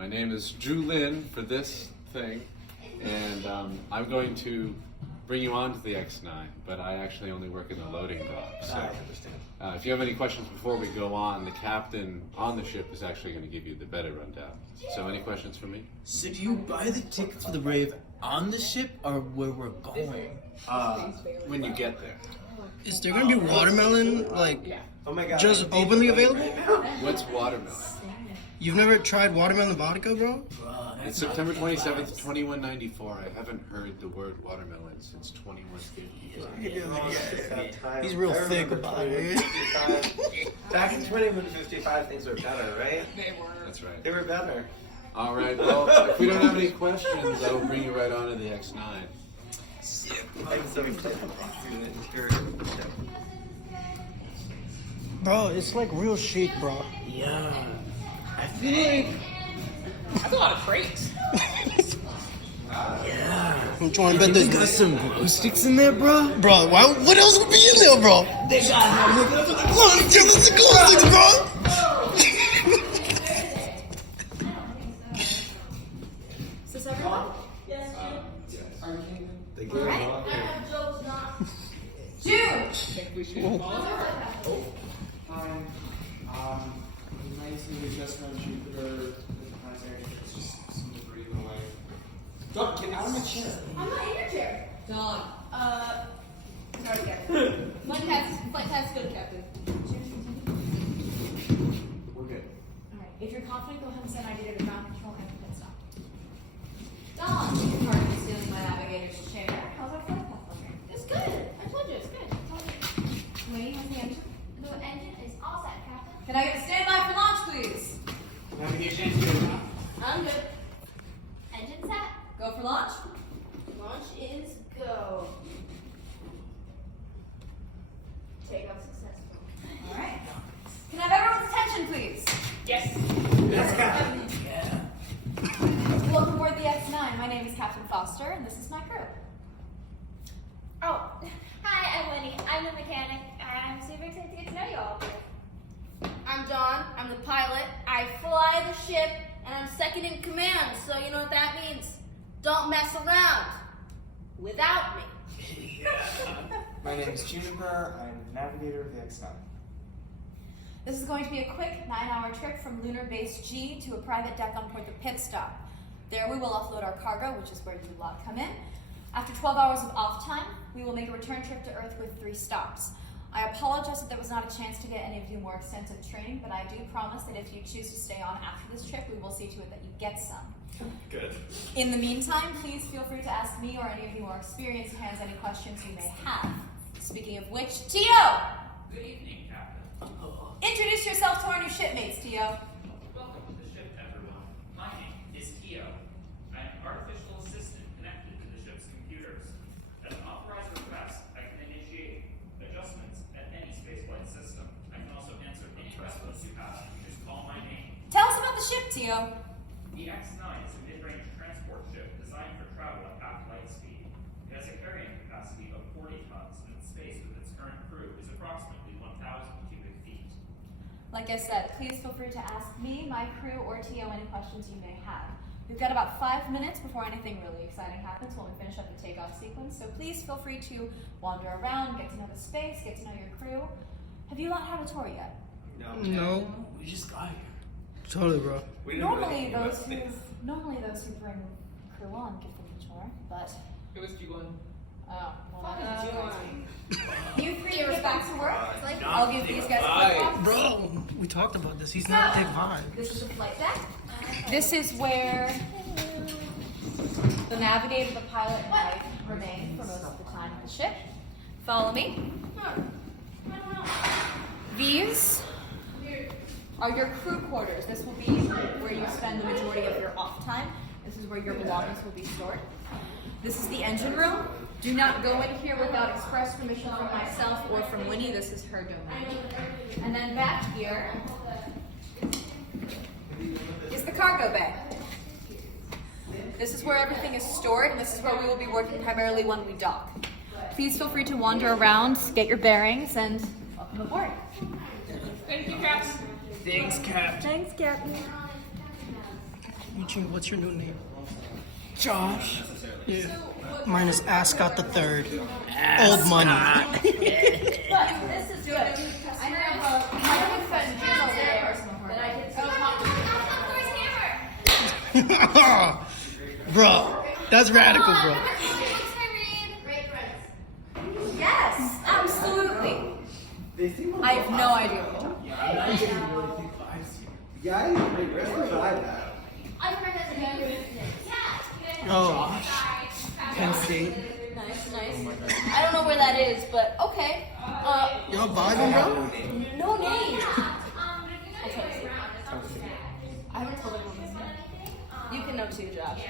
My name is Drew Lynn for this thing, and I'm going to bring you on to the X-9, but I actually only work in the loading dock. So, if you have any questions before we go on, the captain on the ship is actually going to give you the better rundown. So, any questions for me? So do you buy the tickets for the rave on the ship or where we're going? When you get there. Is there gonna be watermelon, just openly available? What's watermelon? You've never tried watermelon vodka, bro? It's September 27th, 2194. I haven't heard the word watermelon since 2150. He's real thick about it. Back in 2155, things were better, right? They were. That's right. They were better. All right, well, if we don't have any questions, I will bring you right on to the X-9. Bro, it's like real chic, bro. Yeah. I feel like... That's a lot of crates. Yeah. I'm trying to bet there's... got some glow sticks in there, bro? Bro, what else would be in there, bro? They got Let's glow sticks, bro! Is this everyone? Yes. They gave it all. June! I think we should follow her. Hi. Nice to just know Juniper. It's just some debris in the way. Don't get out of my chair. I'm not in your chair. Dawn. Sorry, Captain. Flight test, good, Captain. We're good. Alright, if you're confident, go ahead and send ID to the ground control and pit stop. Dawn! Pardon me stealing my navigator's chair. How's our flight path looking? It's good. I told you, it's good. Waiting on the engine. The engine is all set, Captain. Can I get a standby for launch, please? Navigation is good. I'm good. Engine set. Go for launch? Launch is go. Takeoff successful. Alright. Can I have everyone's attention, please? Yes. Yes, Captain. Welcome aboard the X-9. My name is Captain Foster, and this is my crew. Oh, hi, I'm Winnie. I'm the mechanic. I'm super excited to get to know you all. I'm John. I'm the pilot. I fly the ship, and I'm second in command, so you know what that means. Don't mess around without me. My name is Juniper. I'm the Navigator of the X-9. This is going to be a quick 9-hour trip from Lunar Base G to a private deck on board the pit stop. There we will offload our cargo, which is where you lot come in. After 12 hours of off time, we will make a return trip to Earth with 3 stops. I apologize that there was not a chance to get any of you more extensive training, but I do promise that if you choose to stay on after this trip, we will see to it that you get some. Good. In the meantime, please feel free to ask me or any of you more experienced hands any questions you may have. Speaking of which, T.O. Good evening, Captain. Introduce yourself to our new shipmates, T.O. Welcome to the ship, everyone. My name is Keo. I am an artificial assistant connected to the ship's computers. As an authorized request, I can initiate adjustments at any spaceflight system. I can also answer any questions you have. Just call my name. Tell us about the ship, T.O. The X-9 is a mid-range transport ship designed for travel at half light speed. It has a carrying capacity of 40 tons, and the space with its current crew is approximately 1,000 cubic feet. Like I said, please feel free to ask me, my crew, or T.O. any questions you may have. We've got about 5 minutes before anything really exciting happens when we finish up the takeoff sequence, so please feel free to wander around, get to know the space, get to know your crew. Have you not had a tour yet? No. We just got here. Totally, bro. We didn't know Normally anything about those space. who bring crew on give them a tour, but It was G1. you 3 years back to work. I'll give these guys a quick walk. Bro, we talked about this. He's not Dick Vine. This is the flight deck. This is where the navigator, the pilot, and I remain for most of the time on the ship. Follow me. These are your crew quarters. This will be where you spend the majority of your off time. This is where your belongings will be stored. This is the engine room. Do not go in here without express permission from myself or from Winnie. This is her domain. And then back here is the cargo bay. This is where everything is stored, and this is where we will be working primarily when we dock. Please feel free to wander around, get your bearings, and welcome aboard. Thank you, Captain. Thanks, Cap. Thanks, Captain. Eugene, what's your new name? Josh. Yeah. Mine is Ascot the Third. Old money. This is good. I have a good friend over there that I can hammer. Bro, that's radical, bro. Yes, absolutely. I have no idea what you're talking about. Yeah, I rehearsed that. Oh, Penn State. Nice. I don't know where that is, but okay. you're vibing, bro? No name. I'll tell you. I haven't told anyone this yet. You can know too, Josh.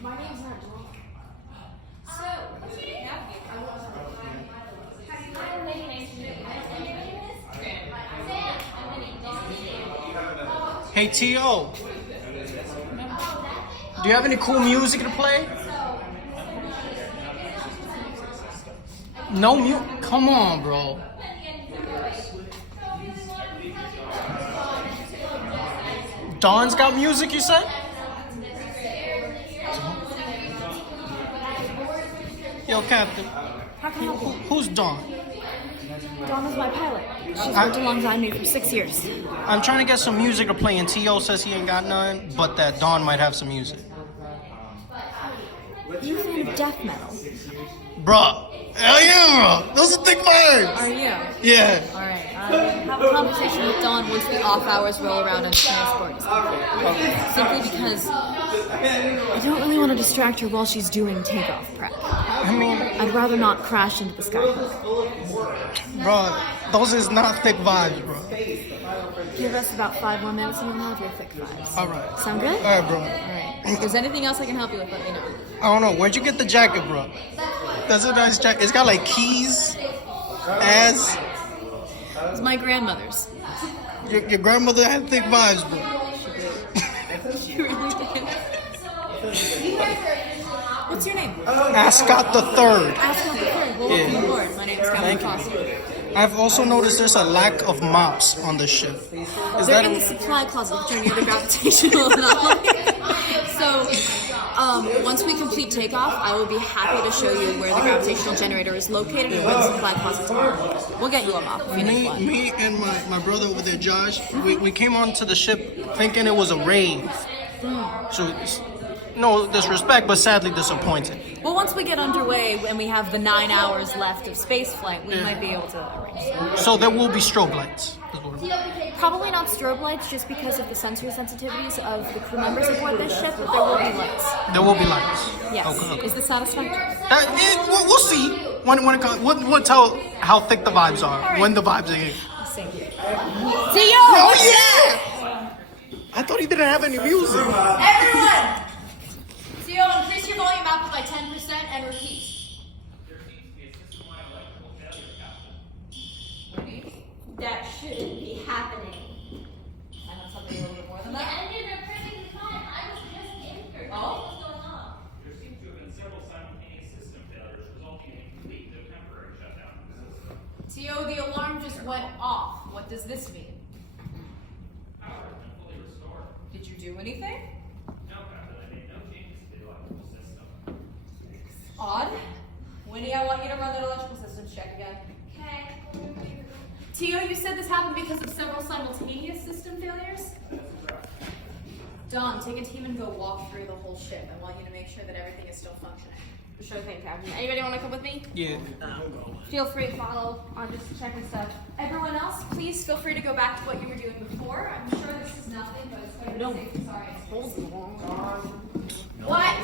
My name's not John. So, what's your name? I'm Maddie. Nice to meet you. And your name is? Sam. I'm Minnie. Nice to meet you. Hey, T.O. Do you have any cool music to play? No music? Come on, bro. Dawn's got music, you said? Yo, Captain. How can I help you? Who's Dawn? Dawn is my pilot. She's worked alongside me for 6 years. I'm trying to get some music to play, and T.O. says he ain't got none, but that Dawn might have some music. You fan of death metal? Bruh. Hell yeah, bro. Those are thick vibes. Are you? Yeah. Alright, have a conversation with Dawn once the off hours roll around and transport is complete. Simply because I don't really want to distract her while she's doing takeoff prep. I mean, I'd rather not crash into the sky. bro, those is not thick vibes, bro. Give us about 5 more minutes and you'll have your thick vibes. Alright. Sound good? Alright, bro. Alright. If there's anything else I can help you with, let me know. I don't know. Where'd you get the jacket, bro? That's a nice jacket. It's got like keys, ass. It's my grandmother's. Your grandmother had thick vibes, bro. She really did. What's your name? Ascot the Third. Ascot the Third. Welcome aboard. My name is Captain Foster. I've also noticed there's a lack of mops on the ship. Is They're that in the supply closet, which are near the gravitational anomaly. So, once we complete takeoff, I will be happy to show you where the gravitational generator is located and where the supply closets are. We'll get you a mop if you need one. Me and my brother over there, Josh, we came onto the ship thinking it was a raid. So, no disrespect, but sadly disappointed. Well, once we get underway and we have the 9 hours left of space flight, we might be able to arrange that. So there will be strobe lights. Probably not strobe lights just because of the sensory sensitivities of the crew members aboard this ship, but there will be lights. There will be lights. Yes. Okay. Is this satisfactory? We'll see when it comes. We'll tell how thick the vibes are right. when the vibes are here. Let's see. See you! Oh yeah! I thought he didn't have any music. Everyone! CO, increase your volume output by 10% and repeat. There seems to be a system-wide electrical failure, Captain. That shouldn't be happening. I know something a little bit more than The that. engines are perfectly fine. I was just injured. Oh? What's going on? There seems to have been several simultaneous system failures, resulting in a complete, though temporary shutdown of the system. CO, the alarm just went off. What does this mean? Power has been fully restored. Did you do anything? No, Captain, I made no changes to the electrical system. Odd. Winnie, I want you to run that electrical systems check again. Okay. Tio, you said this happened because of several simultaneous system failures? Don, take a team and go walk through the whole ship. I want you to make sure that everything is still functioning. Sure thing, Captain. Anybody want to come with me? Yeah. Feel free to follow. I'm just checking stuff. Everyone else, please feel free to go back to what you were doing before. I'm sure this is nothing, but it's quite safe and sorry. What?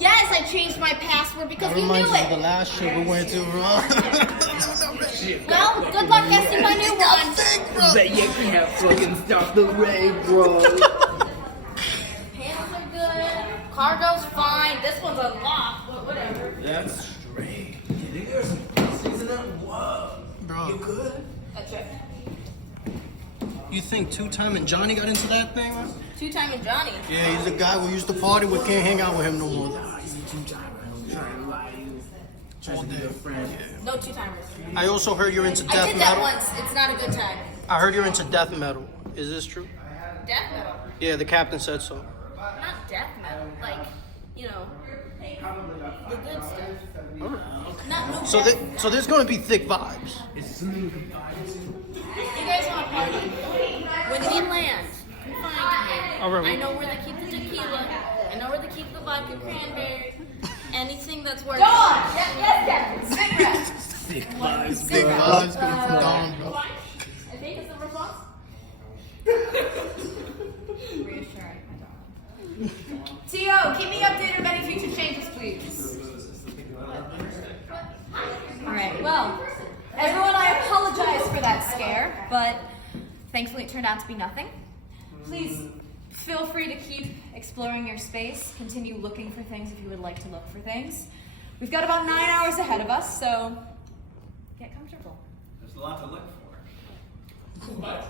Yes, I changed my password because you Reminds knew me of the it. last ship we went to. Well, good luck guessing my new one. Bet you can't fucking stop the raid, bro. Panels are good. Cargo's fine. This one's unlocked, but whatever. That's straight. Isn't that whoa? Bro, You good? That's right. you think Two-Time and Johnny got into that thing, man? Two-time and Johnny. Yeah, he's the guy we used to party with. Can't hang out with him no more. All day. No two-timers. I also heard you're into I death did that metal. once. It's not a good time. I heard you're into death metal. Is this true? Death metal. Yeah, the captain said so. Not death metal, like, you know, the good stuff. Not no So, death. so there's gonna be thick vibes. You guys want to party? When we land, come find me. All right. I know where they keep the tequila. I know where they keep the vodka cranberry. Anything that's worth. Dawn! Yes, Captain. Thick vibes. Thick vibes coming from Dawn, bro. I think it's the response. Reassuring, my darling. T.O., keep me updated of any future changes, please. Alright, well, everyone, I apologize for that scare, but thankfully it turned out to be nothing. Please feel free to keep exploring your space, continue looking for things if you would like to look for things. We've got about 9 hours ahead of us, so get comfortable. There's a lot to look for. What?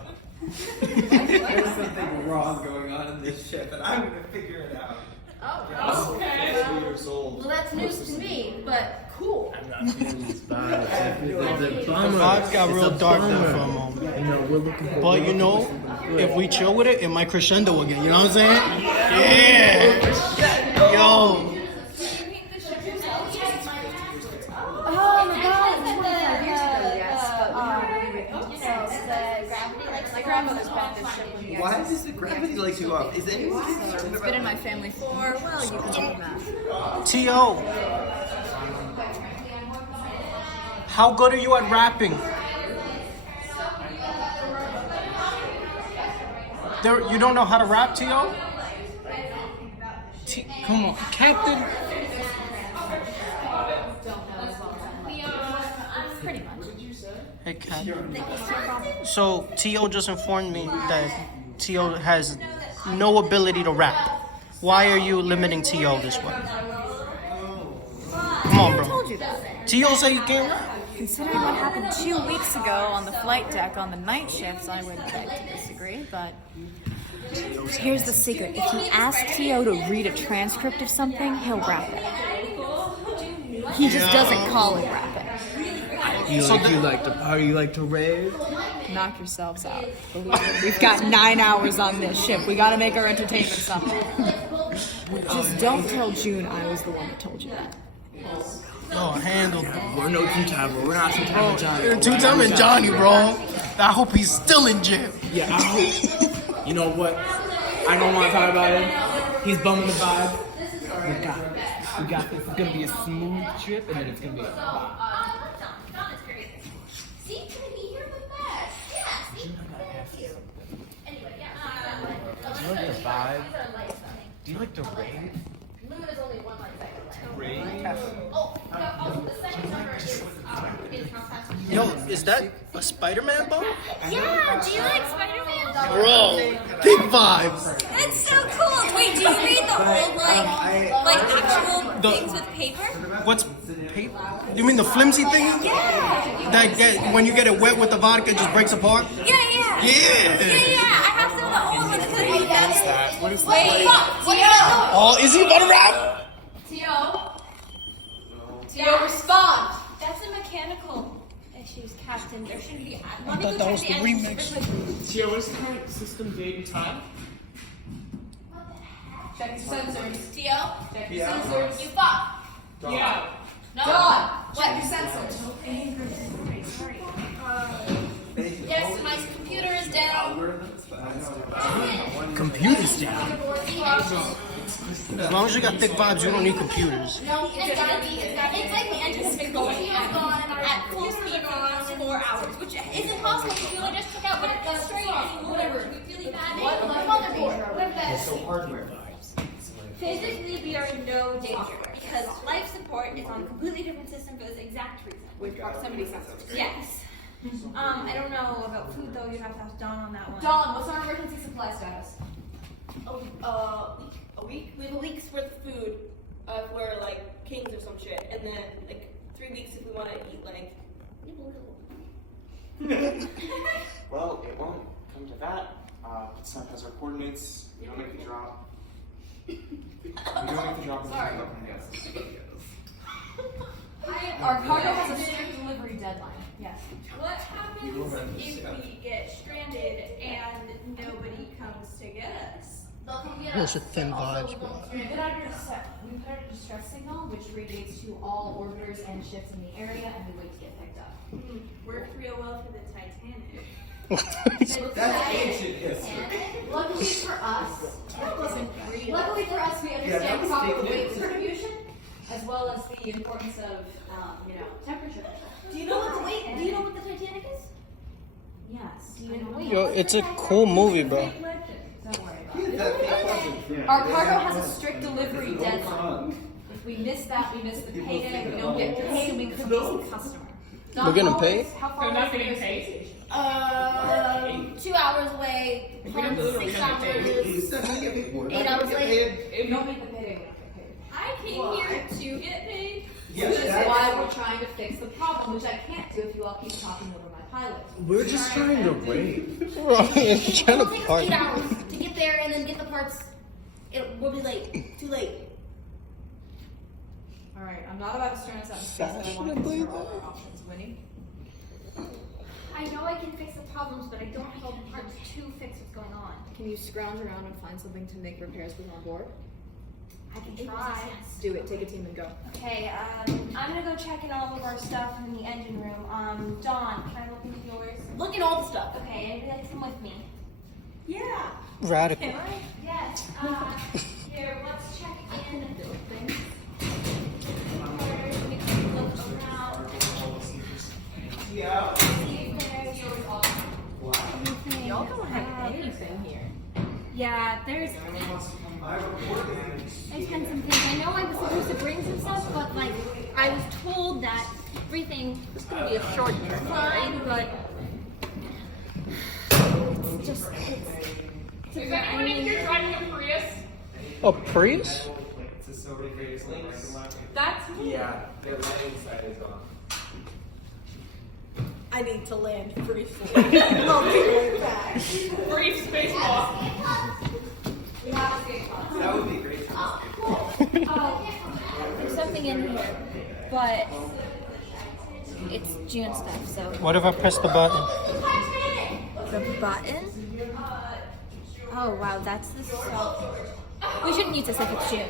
There's something wrong going on in this ship, and I'm gonna figure it out. Oh, Okay. 3 years old. well, that's news to me, but cool. I'm not feeling these vibes. It's a The bummer. vibes got It's real a dark there bummer. for a moment. You know, we're looking for. But you know, if we chill with it, it might crescendo again. You know what I'm saying? Yeah. Yo. Oh my god, 25 years ago, yes, but my grandmother's been in this ship when the Why X-9. does the gravity like to go up? Is anyone concerned It's been in my family for, well, you can do the math. T.O. How good are you at rapping? You don't know how to rap, T.O.? Come on, Captain. Pretty much. Hey, Captain. So, T.O. just informed me that T.O. has no ability to rap. Why are you limiting T.O. this way? Come on, I bro. told you that. T.O. say you can't rap. Considering what happened 2 weeks ago on the flight deck on the night shifts, I would beg to disagree, but here's the secret. If you ask T.O. to read a transcript of something, he'll rap it. He just doesn't call it rapping. You like to party, you like to rave. Knock yourselves out. Believe me. We've got 9 hours on this ship. We gotta make our entertainment something. Just don't tell June I was the one that told you that. Oh, handled it. We're no two-time, we're not two-time Johnny. You're two-time and Johnny, bro. I hope he's still in jail. Yeah, I hope. You know what? I don't want to talk about it. He's bumming the vibe. We got this. It's gonna be a smooth trip, and then it's gonna be a vibe. Dawn is crazy. See, can we be here with that? Yeah, see? Thank you. Anyway, yeah. Do you like the vibe? Do you like to rave? Moon is only one light cycle. Rave? Oh, no, the second number is how fast we Yo, is that a Spider-Man boat? Yeah, do you like Spider-Man? Bro, big vibes. That's so cool. Wait, do you read the old like actual things with paper? What's paper? You mean the flimsy thing? Yeah. That when you get it wet with the vodka, it just breaks apart? Yeah. Yeah. I have some of the old ones. What's that? What is Wait, Oh, is he about to rap? T.O. respond. That's a mechanical issues, Captain. There shouldn't be. I thought that was the remix. Tia, what is the current system date and time? Check your sensors. T.O. Check your sensors. You thought. Yeah. No. Dawn, check your sensors. Yes, my computer is down. Computer's down. As long as you got thick vibes, you don't need computers. No, it's gotta be. It's like the engine has been going at full speed for the last 4 hours, which is impossible because we only just took out, but it goes straight and whatever. We really bad. Motherboard. What about So hardware. physically, we are in no danger because life support is on a completely different system for this exact reason. With proximity sensors. Yes. I don't know about food though. You'd have to ask Dawn on that one. Dawn, what's our emergency supply status? A week? We have a week's worth of food if we're like kings or some shit, and then like 3 weeks if we want to eat like. Well, it won't come to that. Snap has our coordinates. We don't make the drop. Sorry. Our cargo has a strict delivery deadline. Yes. What happens if we get stranded and nobody comes to get us? Those are thin vibes, bro. We put out a distress signal, which radiates to all orbiters and ships in the area, and we wait to get picked up. Worked real well for the Titanic. That's ancient history. Luckily for us, we understand that was proper taken weight in. distribution, as well as the importance of, temperature. Do you know what the weight? Do you know what the Titanic is? Yes. Do you know what? Yo, it's a cool movie, bro. Don't worry about it. Our cargo has a strict delivery deadline. If we miss that, we miss the payday. We don't get paid, and we could lose the customer. We're getting paid? How far They're not away getting is paid? the station? 2 hours away. If we don't do it, we 6 don't get paid. hours. 8 hours If late. we don't meet the payday, we don't get paid. I came here to get paid. Yes, This is that's why we're trying to fix the problem, which I can't do if you all keep talking over my pilot. We're just trying to raid. Bro, I'm trying It'll to take us 8 party. hours to get there and then get the parts. We'll be late. Too late. Alright, I'm not about to turn us out in space, but I want to consider all our options. Winnie? I know I can fix the problems, but I don't have all the parts to fix what's going on. Can you scrounge around and find something to make repairs with on board? I can try. Do it, take a team and go. Okay, I'm gonna go check in all of our stuff in the engine room. Dawn, can I look into yours? Look in all the stuff. Okay, anybody like to come with me? Yeah. Radical. Yes. Here, let's check in. Things. Look around. Yeah. See if there's anything. Y'all don't have anything here. Yeah, there's been some things. I know I was supposed to bring some stuff, but like I was told that everything was gonna be a short Klein, but it's just it's Is anyone in here driving a Prius? A Prius? It's a so many various links. That's me. Yeah, the landing side is on. I need to land briefly. I'll be right back. Brief space walk. We have a skate pod. That would be great. there's something in here, but it's June stuff. So What if I press the button? the button. Oh wow, that's the stuff. We shouldn't use this if it's June.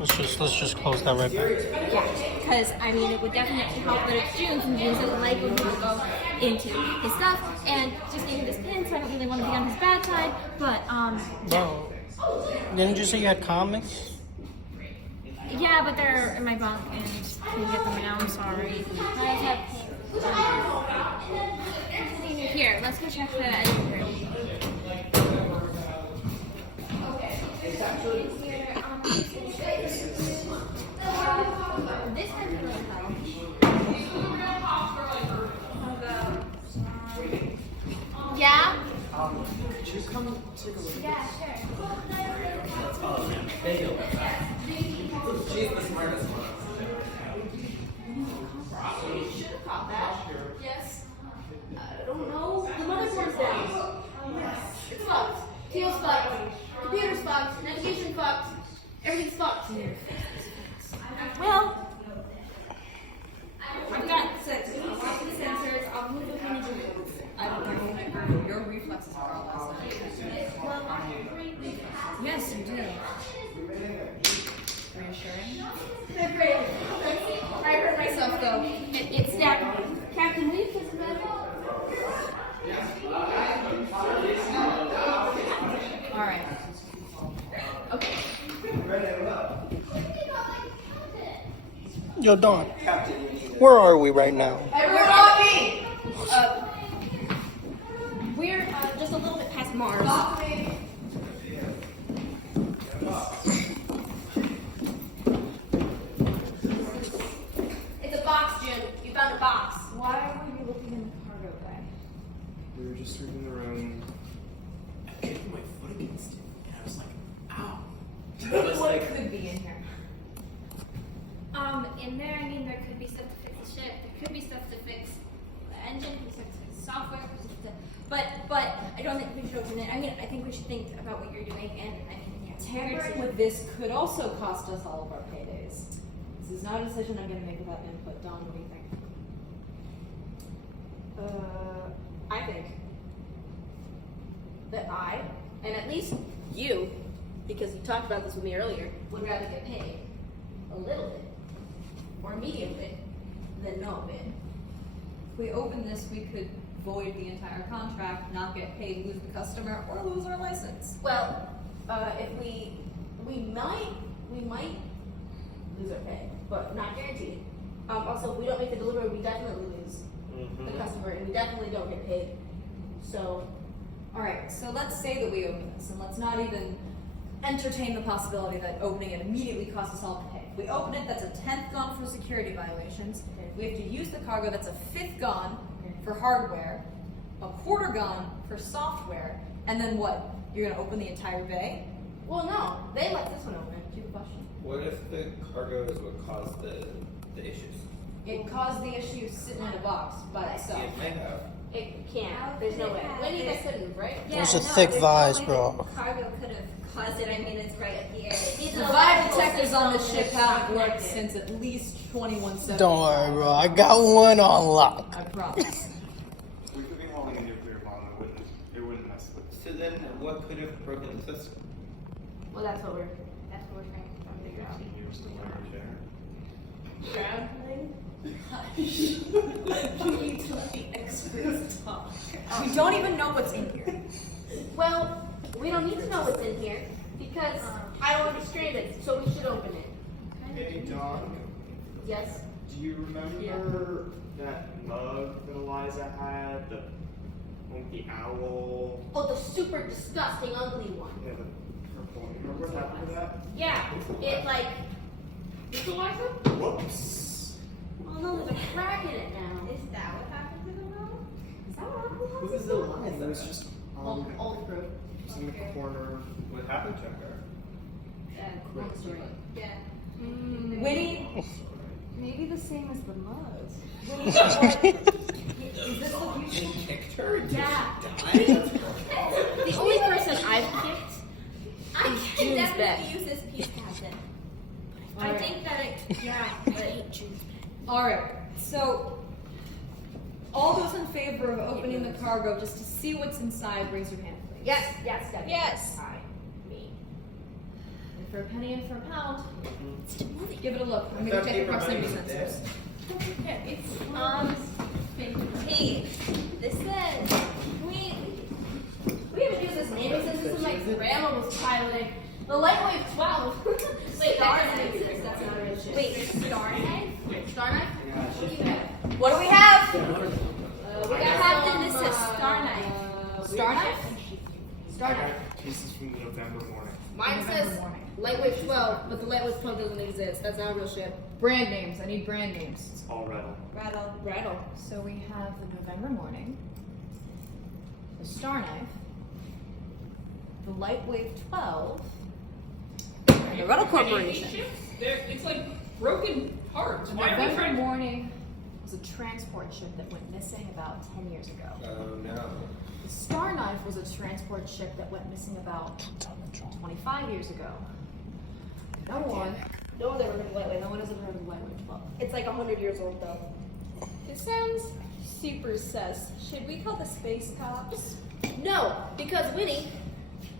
Let's just close that right back. Yeah, because I mean, it would definitely help that it's June's, and June's doesn't like when people go into his stuff. And just gave me this pin, so I don't really want to be on his bad side. But Bro, didn't you say you had comics? yeah, but they're in my bunk, and can't get them now. I'm sorry. I just have pins. Here, let's go check the engine room. It's actually. This has really helped. Yeah? Could you come take a look? Yeah, sure. Thank you. She's the smartest one. You should have caught that. Yes. I don't know. The motherboard's down. It's fucked. Teal's fucked. Computer's fucked. Navigation fucked. Everything's fucked. Well, I've got sensors. I'll watch the sensors. I'll move if I need to move. I don't know. Your reflexes are all last night. Yes, you do. Reassuring. Great. I hurt myself though. It's down. Captain, will you kiss the bed? Alright. Okay. Yo, Dawn, where are we right now? Everyone on me! We're just a little bit past Mars. Off me! It's a box, June. You found a box. Why were you looking in the cargo bay? We were just reading the room. I hit my foot against it, and I was like, ow. Tell me what could be in here. In there, I mean, there could be stuff to fix the ship. There could be stuff to fix the engine. Could be stuff to fix the software. Could be stuff to, but I don't think we should open it. I mean, I think we should think about what you're doing, and I mean, yeah. Tampering with this could also cost us all of our paydays. This is not a decision I'm going to make without input. Don, what do you think? I think that I, and at least you, because you talked about this with me earlier, would rather get paid a little bit or a medium bit than no bit. If we open this, we could void the entire contract, not get paid, lose the customer, or lose our license. Well, if we might lose our pay, but not guaranteed. Also, if we don't make the delivery, we definitely lose the customer, and we definitely don't get paid. So, Alright, so let's say that we open this, and let's not even entertain the possibility that opening it immediately costs us all pay. If we open it, that's a 10th gone for security violations. We have to use the cargo, that's a 5th gone for hardware, a 1/4 gone for software, and then what? You're gonna open the entire bay? well, no, they let this one open. Do you have a question? What if the cargo is what caused the issues? It caused the issue sitting in a box by itself. It might have. It can't. There's no way. When you guys couldn't, right? Those are thick vibes, bro. Cargo could have caused it. I mean, it's right here. The vibe detectors on the ship haven't worked since at least 2170. Don't worry, bro. I got one on lock. I promise. We could be hauling a nuclear bomb. It wouldn't mess with it. So then, what could have broken the system? Well, that's what we're trying to figure out. We don't even know what's in here. Well, we don't need to know what's in here because I don't want to be stranded, so we should open it. Hey, Don. Yes? Do you remember that mug that Eliza had? The owl? Oh, the super disgusting, ugly one. Yeah, the purple one. Remember what happened to that? Yeah, it like. Equalizer? Whoops. Oh no, there's a crack in it now. Is that what happened to the room? Is that what happened? Who was the one? It was just Old crew. just in the corner. What happened to her? Long story. Yeah. Winnie, maybe the same as the mug. Is this what you She kicked her? Did Yeah. she die? The only person I've kicked. I Is can June's definitely bet. use this piece, Captain. I Alright. think that it. Yeah, but June's Alright, so all those in favor of opening the cargo just to see what's inside, raise your hand, please. Yes, definitely. Yes. Alright, me. And for a penny and for a pound, give it a look. I'm I gonna thought check your paper money proximity was sensors. Hey, this says. We haven't used this naming system since my grandma was piloting. The Lightwave 12. Wait, that doesn't exist. That's not a real ship. Wait, Star Knife? Star Knife? What do you have? What do we have? We got Captain, this says Star Knife. Star knife? Star Knife. This is from the November morning. Mine says Lightwave 12, but the Lightwave 12 doesn't exist. That's not a real ship. Brand names. I need brand names. It's all rattle. Rattle. So we have the November Morning, the Star Knife, the Lightwave 12, and the Rebel Corporation. It's like broken parts. Why are we November trying to... Morning was a transport ship that went missing about 10 years ago. Oh no. The Star Knife was a transport ship that went missing about 25 years ago. No one No one's ever heard of Lightwave. has ever heard of the Lightwave 12. It's like 100 years old, though. This sounds super sus. Should we call the space cops? No, because Winnie.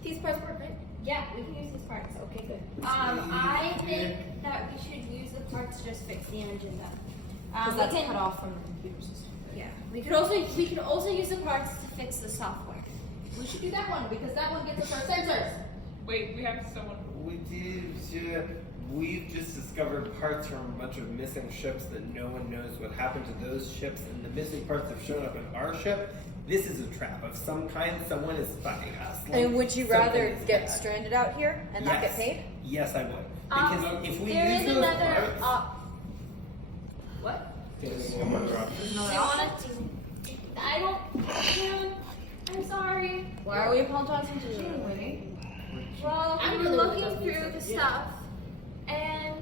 These parts work, right? Yeah, we can use these parts. Okay, good. I think that we should use the parts to just fix the engine though. Because that's cut off from the computer system. Yeah. We could also use the parts to fix the software. We should do that one because that one gets us our sensors. Wait, we have someone... We did. We've just discovered parts from a bunch of missing ships that no one knows what happened to those ships, and the missing parts have shown up in our ship. This is a trap of some kind. Someone is fucking us. Like, And would you something rather is get bad. stranded out here and not get paid? Yes, I would. Because if we There use is those another. parts, What? I don't. June, I'm sorry. Why are we apologizing to June, Winnie? Well, I'm we were really looking looking through for the something, stuff, and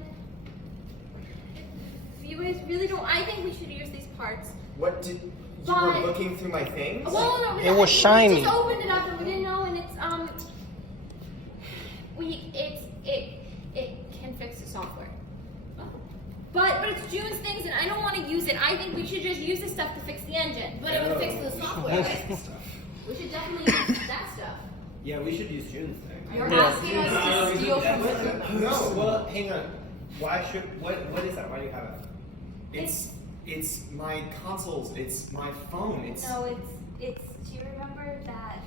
you guys really don't. I think we should use these parts. what did you But- were looking through my things? Well, no, It was shiny. We just opened it up and we didn't know, and it's it can fix the software. But it's June's things, and I don't want to use it. I think we should just use this stuff to fix the engine. But it would fix the software, right? We should definitely use that stuff. Yeah, we should use June's thing. You're asking us to steal from the No, well, hang on. Why should what is that? Why do you have it? It's my consoles. It's my phone. It's No, it's. Do you remember that?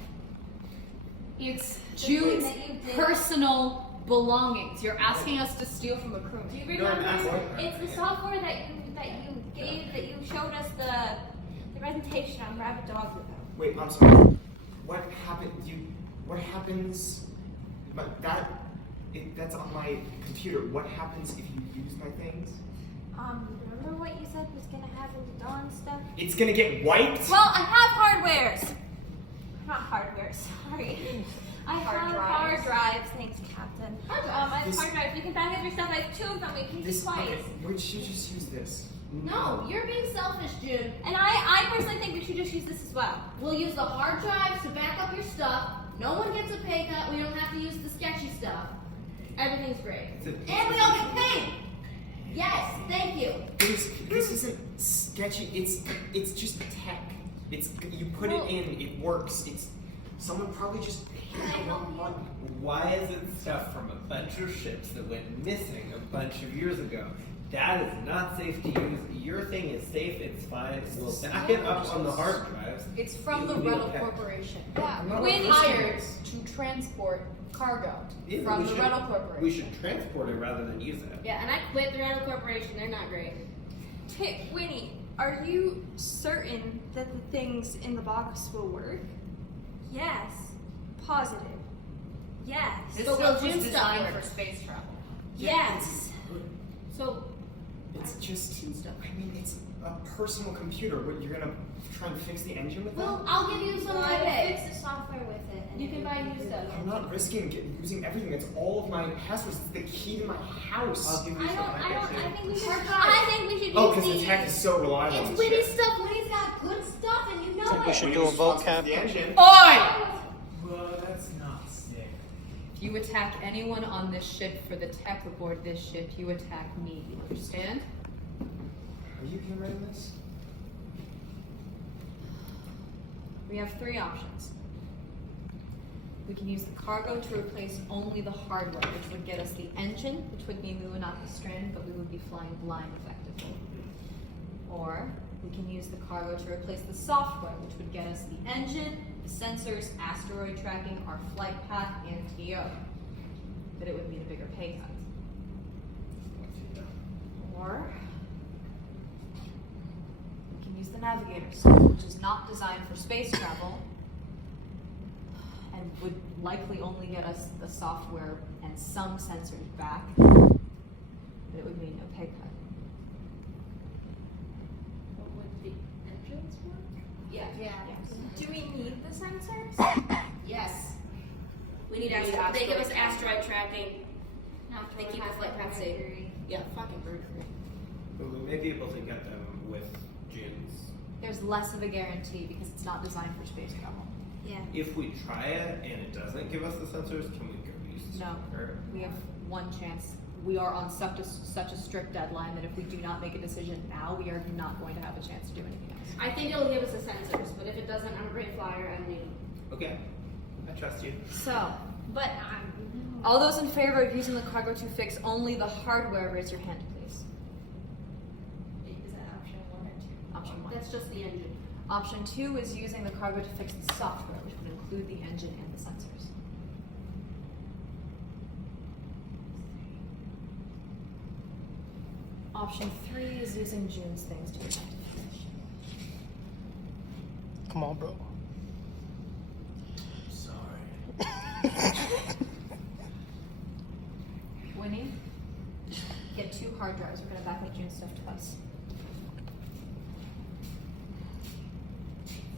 It's The thing June's that you did. personal belongings. You're asking us to steal from a Do crewmate. you No, I'm remember? asking- It's the software that you gave that you showed us the presentation on Rabbit Dog with them. Wait, I'm sorry. What happened? What happens? But that's on my computer. What happens if you use my things? Remember what you said was gonna happen to Dawn stuff? It's gonna get wiped. Well, I have hardwares. Not hardware, sorry. I Hard have drives. hard drives, thanks, Captain. I have This- hard drives. You can back up your stuff. I have 2 of them. We can use twice. Okay, we should just use this. No, you're being selfish, June. And I personally think we should just use this as well. We'll use the hard drives to back up your stuff. No one gets a pay cut. We don't have to use the sketchy stuff. Everything's great. And we all get paid. Yes, thank you. This isn't sketchy. It's just tech. It's you put it in. It works. It's someone probably just hit the wrong button. Why is it stuff from a bunch of ships that went missing a bunch of years ago? That is not safe to use. Your thing is safe. It's fine. We'll back it up on the hard drives. It's from the It'll be rental okay. corporation. I'm not When risking hired this. to transport cargo Yeah, from we the should- rental corporation. We should transport it rather than use it. Yeah, and I quit the rental corporation. They're not great. Winnie, are you certain that the things in the box will work? Yes. Positive. Yes. This But stuff will was June stuff designed work? for space travel. Yes. So, It's just. I mean, it's a personal computer. What you're gonna try and fix the engine with well, that? I'll give you some of my Well, pay. fix the software with it. and You can buy new stuff. I'm not risking using everything. It's all of my passwords. It's the key to my house. I'll give you some. I think we should. Hard drive. I think we should Oh, use because the the. tech is so reliable. on It's this Winnie's ship. stuff. Winnie's got good stuff, and you know think we it. should We're do a responsible for vocab. the engine. Oi! Well, that's not sick. If you attack anyone on this ship for the tech aboard this ship, you attack me. You understand? Are you gonna write this? We have 3 options. We can use the cargo to replace only the hardware, which would get us the engine, which would mean we would not be stranded, but we would be flying blind effectively. Or we can use the cargo to replace the software, which would get us the engine, the sensors, asteroid tracking, our flight path, and TO. But it would mean a bigger pay cut. Or we can use the Navigator suit, which is not designed for space travel and would likely only get us the software and some sensors back, but it would mean no pay cut. But would the engines work? Yeah. Do we need the sensors? Yes. We need We need asteroid. They give us asteroid asteroid tracking. Not They keep the flight path safe. Yeah, fucking bird free. But we may be able to get them with June's. There's less of a guarantee because it's not designed for space travel. Yeah. If we try it and it doesn't give us the sensors, can we go use the No. software? We have 1 chance. We are on such a strict deadline that if we do not make a decision now, we are not going to have a chance to do anything else. I think it'll give us the sensors, but if it doesn't, I'm a great flyer. I need them. Okay, I trust you. So, But all those in favor of using the cargo to fix only the hardware, raise your hand, please. is that option 1 or 2? Option 1. That's just the engine. Option 2 is using the cargo to fix the software, which would include the engine and the sensors. Option 3 is using June's things to attempt to finish. Come on, bro. Winnie, get 2 hard drives. We're gonna back up June's stuff twice.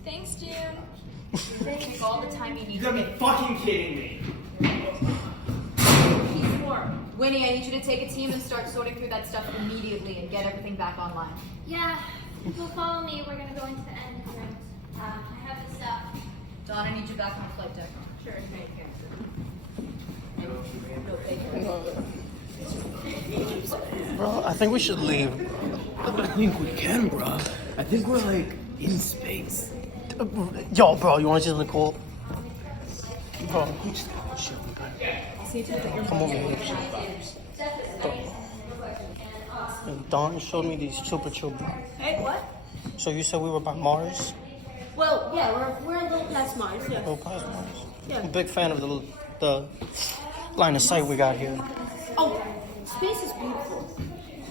Thanks, June. Take all the time you need You to gotta get. be fucking kidding me. Piece more. Winnie, I need you to take a team and start sorting through that stuff immediately and get everything back online. Yeah. Well, follow me. We're gonna go into the end room. I have the stuff. Dawn, I need you back on flight deck. Sure. Bro, I think we should leave. I think we can, bro. I think we're like in space. Yo, bro, you want to see something cool? Oh, we just got shit. Come over here. And Dawn showed me these super chill bro. Hey, what? So you said we were by Mars? Well, yeah, we're a little past Mars, yeah. Oh, past Mars. Yeah. I'm a big fan of the line of sight we got here. Oh, space is beautiful.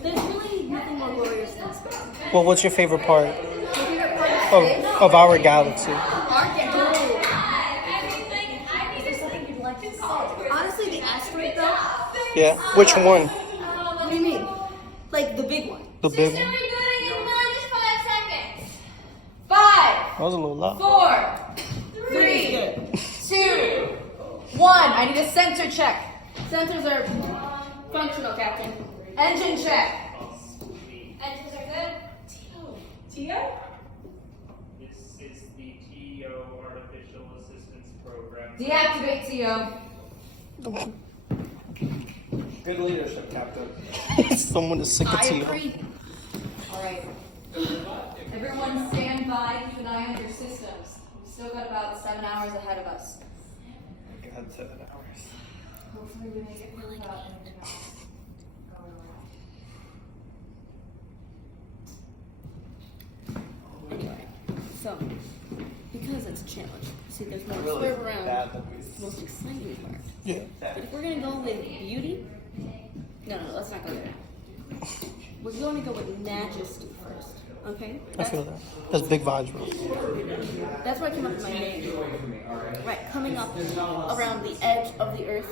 There's really nothing more glorious than space. Well, what's your favorite part My favorite part of space? of our galaxy? Honestly, the asteroid belt. Yeah. Which one? What do you mean? Like the big one. The big one? Just 5 seconds. 5, That was a little loud. 4, 3, 2, 1. I need a sensor check. Sensors are functional, Captain. Engine check. Engines are good. Tio? This is the TO Artificial Assistance Program. Deactivate Tio. Good leadership, Captain. Someone is sick of I Tio. agree. All right. Everyone stand by. Keep an eye on your systems. We've still got about 7 hours ahead of us. God, 7 hours. Hopefully we make it really without anything else going on. Anyway, so because it's a challenge, see, there's no Really swerve around. bad that we. The most exciting part. Yeah. But if we're gonna go with beauty, no, let's not go there. We're going to go with majesty first. Okay? I feel that. That's big vibes, bro. That's where I came up with my name. Right, coming up around the edge of the earth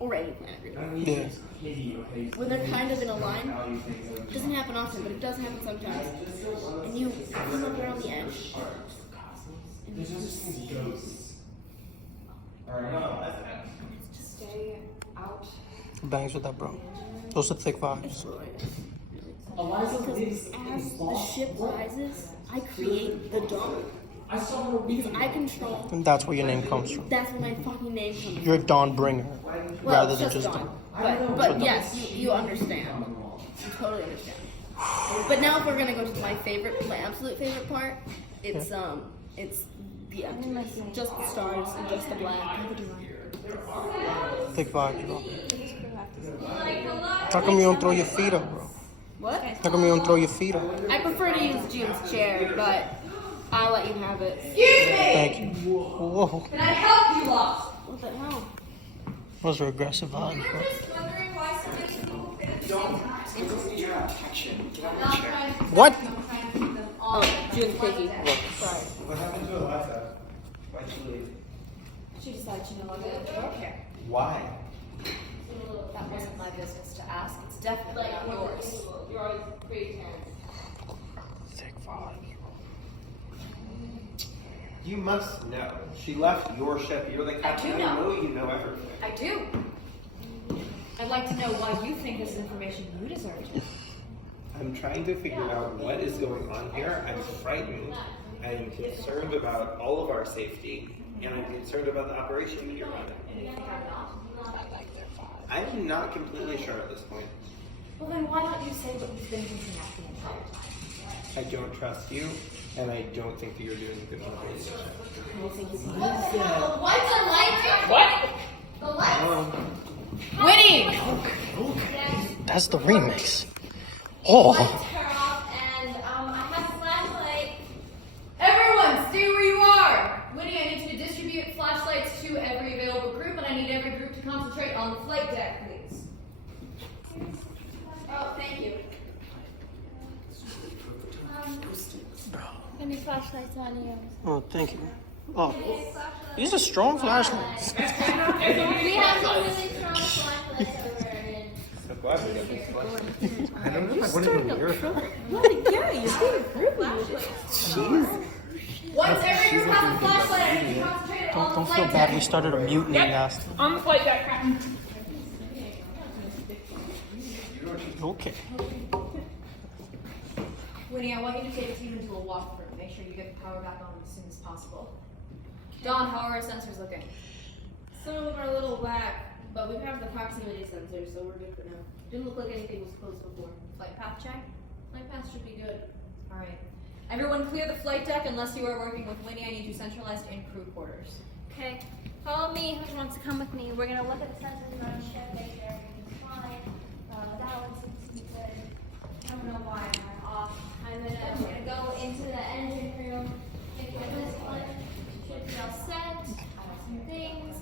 or any planet, really. Yeah. When they're kind of in a line. It doesn't happen often, but it does happen sometimes. And you come up around the edge. And you just see. Just stay out. Bangs with that, bro. Those are thick vibes. Because as the ship rises, I create the dawn. Because I control. And that's where your name comes from. That's where my fucking name comes from. You're Dawn Bringer, Well, rather it's than just dawn. Dawn. But yes, you understand. You totally understand. But now if we're gonna go to my absolute favorite part, it's the emptiness. Just the stars and just the black. Thick vibes, bro. How come you don't throw your feet up, bro? What? How come you don't throw your feet up? I prefer to use June's chair, but I'll let you have it. Excuse me! Thank you. Whoa. Can I help you lot? What the hell? Those are aggressive vibes, bro. Wondering why so many people What? Oh, June's picky. Sorry. What happened to Eliza? Why'd she leave? She decided she no longer wanted to work here. Why? That wasn't my business to ask. It's definitely not yours. You're always pretty Thick vibes. You must know. She left your ship. You're the captain. do know. You know everything. I do. I'd like to know why you think this information you deserve to know. I'm trying to figure out what is going on here. I'm frightened. I'm concerned about all of our safety, and I'm concerned about the operation that you're running. I'm not completely sure at this point. Well, then why don't you say what you've been hinting at the entire time? I don't trust you, and I don't think that you're doing a good job. What's a light? What? The lights. Winnie! That's the remix. Oh. Lights turn off, and I have a flashlight. Everyone, stay where you are! Winnie, I need you to distribute flashlights to every available group, and I need every group to concentrate on the flight deck, please. Oh, thank you. Any flashlights on you? Oh, thank you. Oh, these are strong flashlights. We have some really strong flashlights over in. So glad we got this question. I don't know if I want to wear it. Yeah, you're being rude. Once every group has a flashlight, I need you to concentrate on the Don't flight feel bad. deck. We started a mutiny last time. On the flight deck, Captain. Okay. Winnie, I want you to take the team into a walkthrough. Make sure you get the power back on as soon as possible. Dawn, how are our sensors looking? Some of them are a little whack, but we have the proximity sensor, so we're good for now. Didn't look like anything was close before. Flight path check? Flight path should be good. All right. Everyone clear the flight deck unless you are working with Winnie. I need you centralized in crew quarters. Okay. Follow me. Who wants to come with me? We're gonna look at the sensors on the ship. Make sure everything's fine. That one seems to be good. I don't know why I'm off. I'm gonna go into the engine room. Maybe this one should be all set. Some things.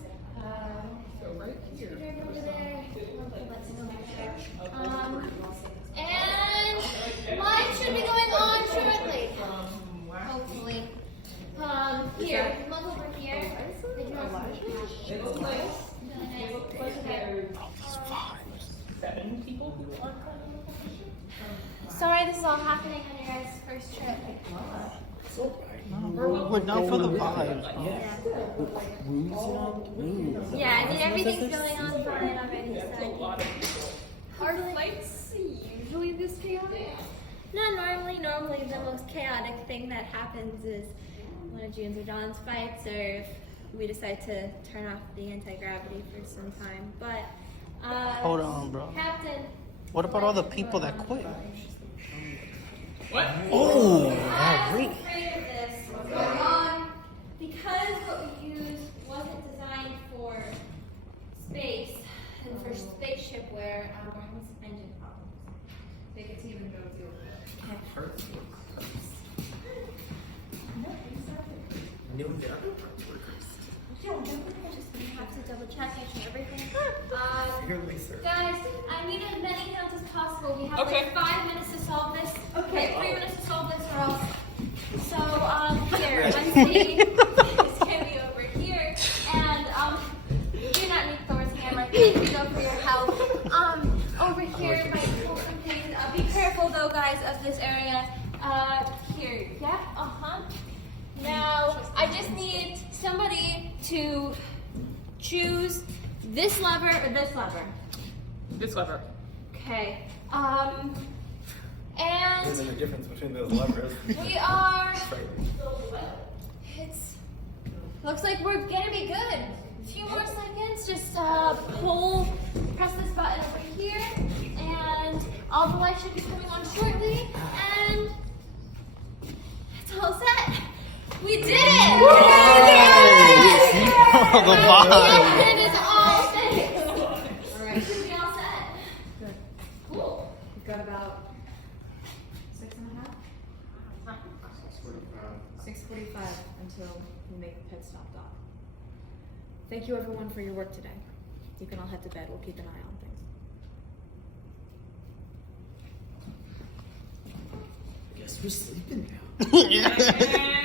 So right here. Over there. Let's go back there. And mine should be going on shortly. Hopefully. Here, look over here. Seven people who are Sorry, this is all happening on your guys' first trip. We're not for the vibes. Yeah, I mean everything's going on fine already. So. Are flights usually this chaotic? Not normally. Normally, the most chaotic thing that happens is one of June's or John's fights, or if we decide to turn off the anti-gravity for some time. But Hold on, bro. Captain. What about all the people that quit? What? Oh, I was afraid of this. Because what we used wasn't designed for space and for spaceship wear, we're having some engine problems. Take a team and go deal with it. That hurts. No, the other parts were cursed. Just gonna have to double check, make sure everything. Fairly certain. Guys, I need as many notes as possible. We have Okay. like 5 minutes to solve this. Okay, 3 minutes to solve this, or else. So, here, let's see. It's gonna be over here, and do not need Thor's hammer. Thank you though for your help. Over here, my pull some things. Be careful though, guys, of this area. Here, yeah, Now, I just need somebody to choose this lever or this lever. This lever. Okay. There's And a difference between those levers. we are. It's. Looks like we're gonna be good. A few more seconds. Just press this button over here, and all the lights should be coming on shortly. And it's all set. We did it! The vibe. It is all set. Alright, should be all set. Good. Cool. We've got about 6.5? 6:45 until we make the pit stop dock. Thank you everyone for your work today. You can all head to bed. We'll keep an eye on things. Guess we're sleeping now. Yeah.